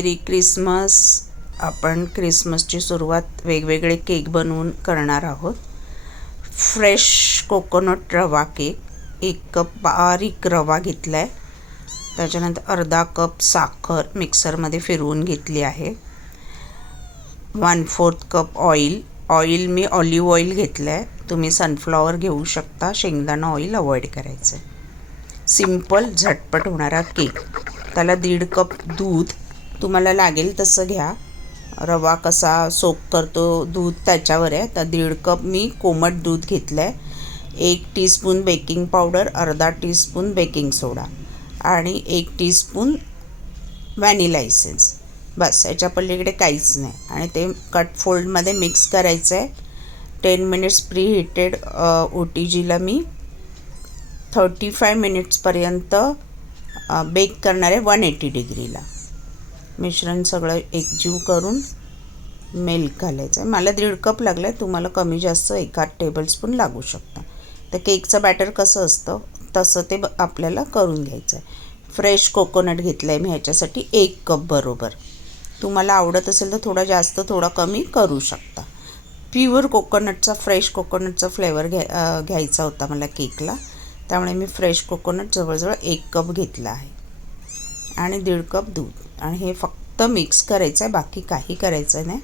मेरी Christmas आपण क्रिसमसची सुरुवात वेगवेगळे केक बनवून करणार आहोत. फ्रेश कोकोनट रवा केक एक कप बारीक रवा घेतला आहे त्याच्यानंतर अर्धा कप साखर मिक्सरमध्ये फिरवून घेतली आहे. One fourth cup oil oil मी ऑलिव्ह ऑइल घेतलं आहे तुम्ही सनफ्लॉवर घेऊ शकता. शेंगदाणा ऑइल अवॉइड करायचं आहे सिंपल झटपट होणारा केक. त्याला दीड कप दूध. तुम्हाला लागेल तसं घ्या. रवा कसा सोक करतो दूध त्याच्यावर आहे. तर दीड कप मी कोमट दूध घेतलं आहे एक टीस्पून बेकिंग पावडर अर्धा टीस्पून बेकिंग सोडा. आणि एक टीस्पून व्हॅनिला इसेन्स बस याच्या पलीकडे काहीच नाही. आणि ते कट फोल्डमध्ये मिक्स करायचं आहे ten minutes preheated O T जीला मी थर्टी फाय मिनिट्सपर्यंत बेक करणार आहे वन एटी डिग्रीला. मिश्रण सगळं एकजीव करून मिल्क घालायचं. आहे मला दीड कप लागलं आहे तुम्हाला कमी जास्त एका टेबलस्पून लागू शकतं. तर केकचं बॅटर कसं असतं तसं ते ब आपल्याला करून घ्यायचं आहे फ्रेश कोकोनट घेतलं आहे मी ह्याच्यासाठी एक कप बरोबर. तुम्हाला आवडत असेल तर थोडा जास्त थोडा कमी करू शकता. प्युअर कोकोनटचा फ्रेश कोकोनटचा फ्लेवर घ्या घ्यायचा होता मला केकला. त्यामुळे मी फ्रेश कोकोनट जवळजवळ एक कप घेतला आहे. आणि दीड कप दूध. आणि हे फक्त मिक्स करायचं आहे बाकी काही करायचं नाही.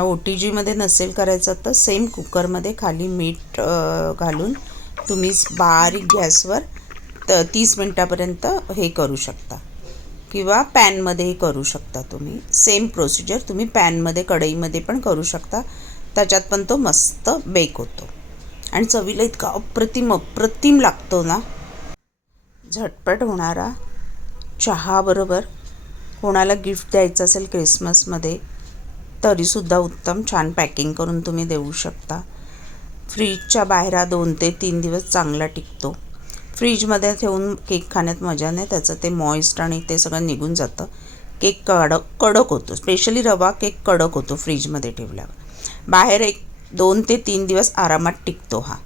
ओ टी जीमध्ये नसेल करायचं तर सेम कुकरमध्ये खाली मीठ घालून तुम्ही बारीक गॅसवर त तीस मिनटापर्यंत हे करू शकता. किंवा पॅनमध्येही करू शकता तुम्ही. सेम प्रोसिजर तुम्ही पॅनमध्ये कढईमध्ये पण करू शकता. त्याच्यात पण तो मस्त बेक होतो. आणि चवीला इतका अप्रतिम अप्रतिम लागतो ना. झटपट होणारा चहाबरोबर कोणाला गिफ्ट द्यायचं असेल क्रिसमसमध्ये तरीसुद्धा उत्तम छान पॅकिंग करून तुम्ही देऊ शकता. फ्रीजच्या बाहेर हा दोन ते तीन दिवस चांगला टिकतो. फ्रीजमध्ये ठेवून केक खाण्यात मजा नाही त्याचं ते मॉइस्ट आणि ते सगळं निघून जातं. केक कडक कडक होतो. स्पेशली रवा केक कडक होतो फ्रीजमध्ये ठेवल्यावर. बाहेर एक दोन ते तीन दिवस आरामात टिकतो हा.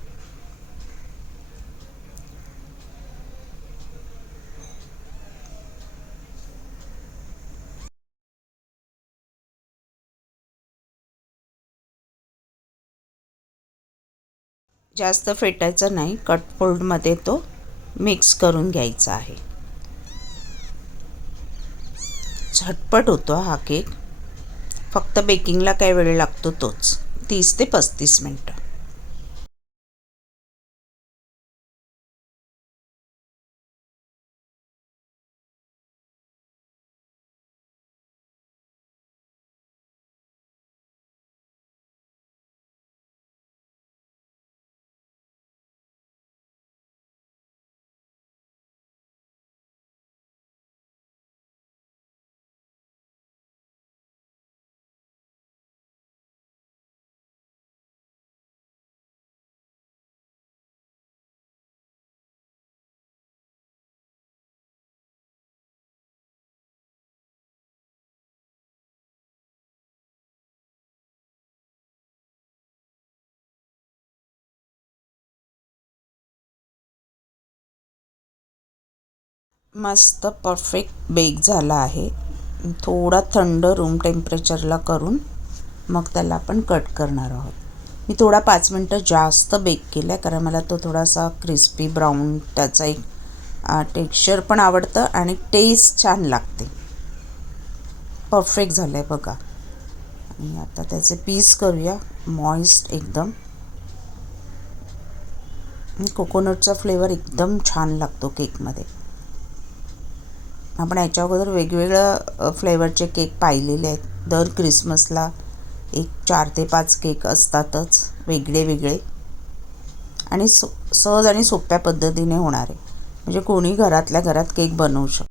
जास्त फेटायचं नाही कट फोल्डमध्ये तो मिक्स करून घ्यायचा आहे. झटपट होतो हा केक फक्त बेकिंगला काय वेळ लागतो तोच. तीस ते पस्तीस मिनटं. मस्त परफेक्ट बेक झाला आहे. थोडा थंड रूम टेम्परेचरला करून मग त्याला आपण कट करणार आहोत. मी थोडा पाच मिनटं जास्त बेक केला आहे कारण मला तो थोडासा क्रिस्पी ब्राऊन त्याचा एक टेक्स्चर पण आवडतं आणि टेस्ट छान लागते. परफेक्ट झालं आहे बघा. आणि आता त्याचे पीस करूया मॉइस्ट एकदम. कोकोनटचा फ्लेवर एकदम छान लागतो केकमध्ये आपण याच्या अगोदर वेगवेगळ्या फ्लेवरचे केक पाहिलेले आहेत. दर क्रिसमसला एक चार ते पाच केक असतातच वेगळे वेगळे. आणि सो सहज आणि सोप्या पद्धतीने होणारे. म्हणजे कोणी घरातल्या घरात केक बनवू शकतो